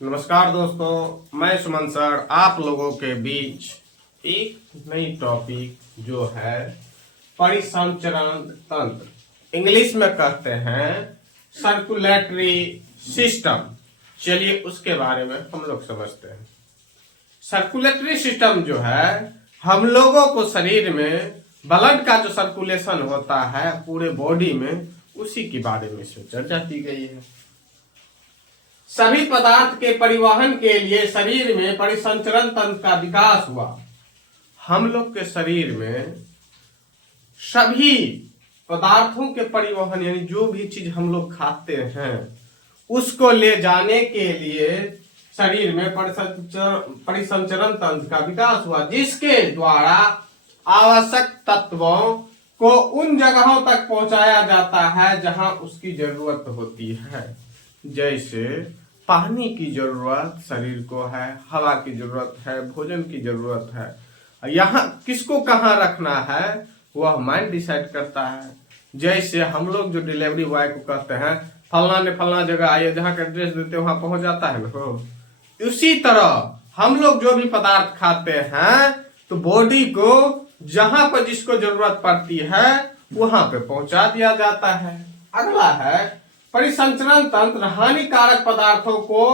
नमस्कार दोस्तों, मैं सुमन सर आप लोगों के बीच एक नई टॉपिक जो है परिसंचरण तंत्र, इंग्लिश में कहते हैं सर्कुलेटरी सिस्टम। चलिए उसके बारे में हम लोग समझते हैं। सर्कुलेटरी सिस्टम जो है हम लोगों को शरीर में ब्लड का जो सर्कुलेशन होता है पूरे बॉडी में, उसी के बारे में इसमें चर्चा की गई है। सभी पदार्थ के परिवहन के लिए शरीर में परिसंचरण तंत्र का विकास हुआ। हम लोग के शरीर में सभी पदार्थों के परिवहन यानी जो भी चीज हम लोग खाते हैं उसको ले जाने के लिए शरीर में परिसंचरण तंत्र का विकास हुआ, जिसके द्वारा आवश्यक तत्वों को उन जगहों तक पहुंचाया जाता है जहां उसकी जरूरत होती है। जैसे पानी की जरूरत शरीर को है, हवा की जरूरत है, भोजन की जरूरत है। यहाँ किसको कहाँ रखना है वह माइंड डिसाइड करता है। जैसे हम लोग जो डिलीवरी बॉय को कहते हैं फलना ने फलना जगह आइए, जहाँ का एड्रेस देते हैं वहां पहुंच जाता है ना। उसी तरह हम लोग जो भी पदार्थ खाते हैं तो बॉडी को जहां पर जिसको जरूरत पड़ती है वहां पे पहुंचा दिया जाता है। अगला है परिसंचरण तंत्र हानिकारक पदार्थों को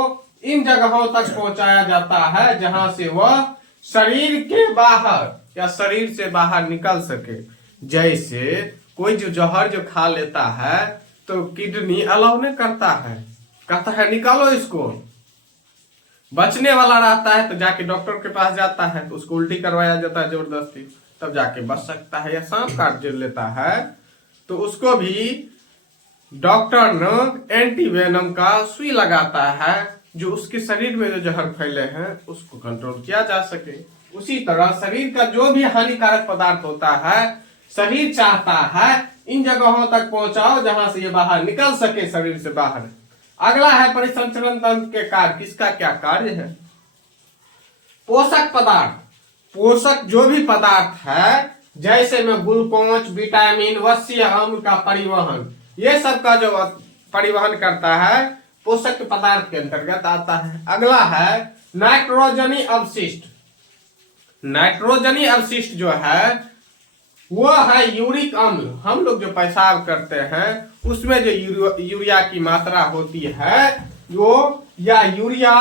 इन जगहों तक पहुंचाया जाता है जहां से वह शरीर के बाहर या शरीर से बाहर निकल सके। जैसे कोई जो जहर जो खा लेता है तो किडनी अलाउ नहीं करता है, कहता है निकालो इसको। बचने वाला रहता है तो जाके डॉक्टर के पास जाता है तो उसको उल्टी करवाया जाता है जबरदस्ती, तब जाके बच सकता है। या सांप काट लेता है तो उसको भी डॉक्टर ने एंटीवेनम का सुई लगाता है जो उसके शरीर में जो जहर फैले हैं उसको कंट्रोल किया जा सके। उसी तरह शरीर का जो भी हानिकारक पदार्थ होता है शरीर चाहता है इन जगहों तक पहुंचाओ जहां से ये बाहर निकल सके शरीर से बाहर। अगला है परिसंचरण तंत्र के कार्य। किसका क्या कार्य है? पोषक पदार्थ, पोषक जो भी पदार्थ है जैसे में ग्लूकोज, विटामिन, वसीय अम्ल का परिवहन, ये सब का जो परिवहन करता है पोषक पदार्थ के अंतर्गत आता है। अगला है नाइट्रोजनी अवशिष्ट। नाइट्रोजनी अवशिष्ट जो है वो है यूरिक अम्ल। हम लोग जो पेशाब करते हैं उसमें जो यूरिया की मात्रा होती है वो, या यूरिया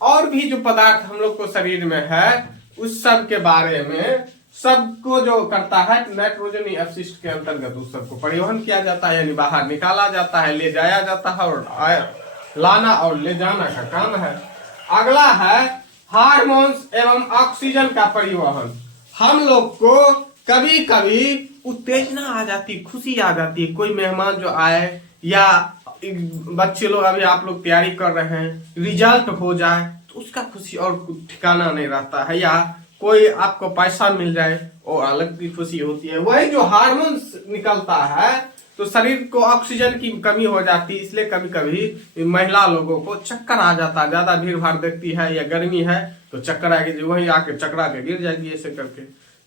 और भी जो पदार्थ हम लोग को शरीर में है उस सब के बारे में सबको जो करता है नाइट्रोजनी अवशिष्ट के अंतर्गत उस सबको परिवहन किया जाता है, यानी बाहर निकाला जाता है, ले जाया जाता है और लाना और ले जाना का काम है। अगला है हार्मोन्स एवं ऑक्सीजन का परिवहन। हम लोग को कभी कभी उत्तेजना आ जाती, खुशी आ जाती है, कोई मेहमान जो आए या बच्चे लोग, अभी आप लोग तैयारी कर रहे हैं, रिजल्ट हो जाए तो उसका खुशी और ठिकाना नहीं रहता है, या कोई आपको पैसा मिल जाए और अलग की खुशी होती है। वही जो हार्मोन्स निकलता है तो शरीर को ऑक्सीजन की कमी हो जाती है, इसलिए कभी कभी महिला लोगों को चक्कर आ जाता है। ज्यादा भीड़ भाड़ देखती है या गर्मी है तो चक्कर आएगी, वही आके चक्कर आके गिर जाएगी ऐसे करके।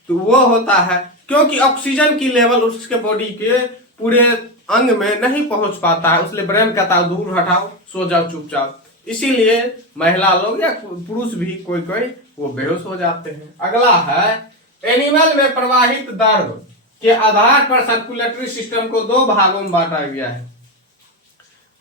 तो वो होता है क्योंकि ऑक्सीजन की लेवल उसके बॉडी के पूरे अंग में नहीं पहुंच पाता है, इसलिए ब्रेन कहता है दूर हटाओ, सो जाओ चुपचाप। इसीलिए महिला लोग या पुरुष भी कोई कोई वो बेहोश हो जाते हैं। अगला है एनिमल में प्रवाहित द्रव के आधार पर सर्कुलेटरी सिस्टम को दो भागों में बांटा गया है।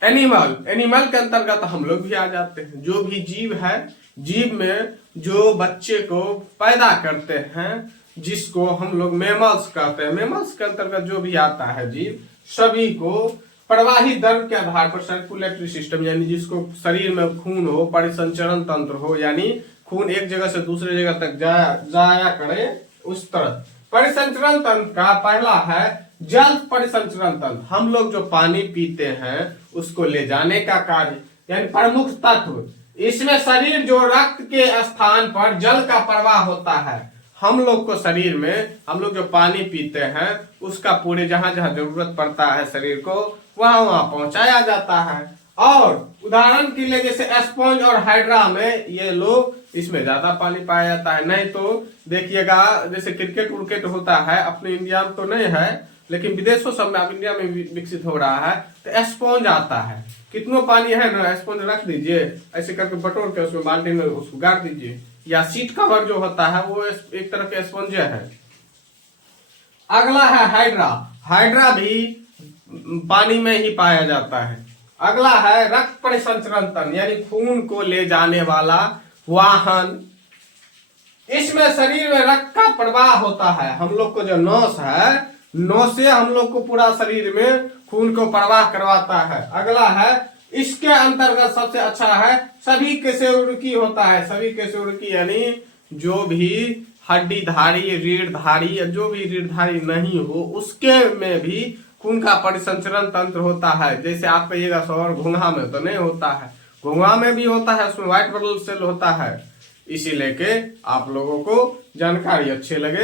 एनिमल के अंतर्गत हम लोग भी आ जाते हैं। जो भी जीव है, जीव में जो बच्चे को पैदा करते हैं जिसको हम लोग मेमल्स कहते हैं, मेमल्स के अंतर्गत जो भी आता है जीव, सभी को प्रवाही द्रव के आधार पर सर्कुलेटरी सिस्टम, यानी जिसको शरीर में खून हो, परिसंचरण तंत्र हो, यानी खून एक जगह से दूसरे जगह तक जाया करे, उस तरह परिसंचरण तंत्र का पहला है जल परिसंचरण तंत्र। हम लोग जो पानी पीते हैं उसको ले जाने का कार्य, यानी प्रमुख तत्व इसमें शरीर जो रक्त के स्थान पर जल का प्रवाह होता है। हम लोग को शरीर में हम लोग जो पानी पीते हैं उसका पूरे जहां जहां जरूरत पड़ता है शरीर को वहां वहां पहुंचाया जाता है। और उदाहरण के लिए जैसे स्पंज और हाइड्रा में ये लोग इसमें ज्यादा पानी पाया जाता है। नहीं तो देखिएगा जैसे क्रिकेट उर्केट होता है, अपने इंडिया में तो नहीं है, लेकिन विदेशों सब में, अब इंडिया में भी विकसित हो रहा है, तो स्पॉन्ज आता है। कितनो पानी है ना, स्पॉन्ज रख दीजिए, ऐसे करके बटोर के उसमें बाल्टी में उसको गाड़ दीजिए, या सीट कवर जो होता है वो एक तरह के स्पॉन्ज है। अगला है हाइड्रा। हाइड्रा भी पानी में ही पाया जाता है। अगला है रक्त परिसंचरण तंत्र, यानी खून को ले जाने वाला वाहन। इसमें शरीर में रक्त का प्रवाह होता है। हम लोग को जो नस है, नस से हम लोग को पूरा शरीर में खून को प्रवाह करवाता है। अगला है, इसके अंतर्गत सबसे अच्छा है सभी केशोरुकी होता है। सभी केशोरुकी यानी जो भी हड्डीधारी, रीढ़धारी, या जो भी रीढ़धारी नहीं हो उसके में भी खून का परिसंचरण तंत्र होता है। जैसे आप कहिएगा सर घोंघा में तो नहीं होता है, घोंघा में भी होता है, उसमें व्हाइट ब्लड सेल होता है। इसी लेके आप लोगों को जानकारी अच्छी लगे।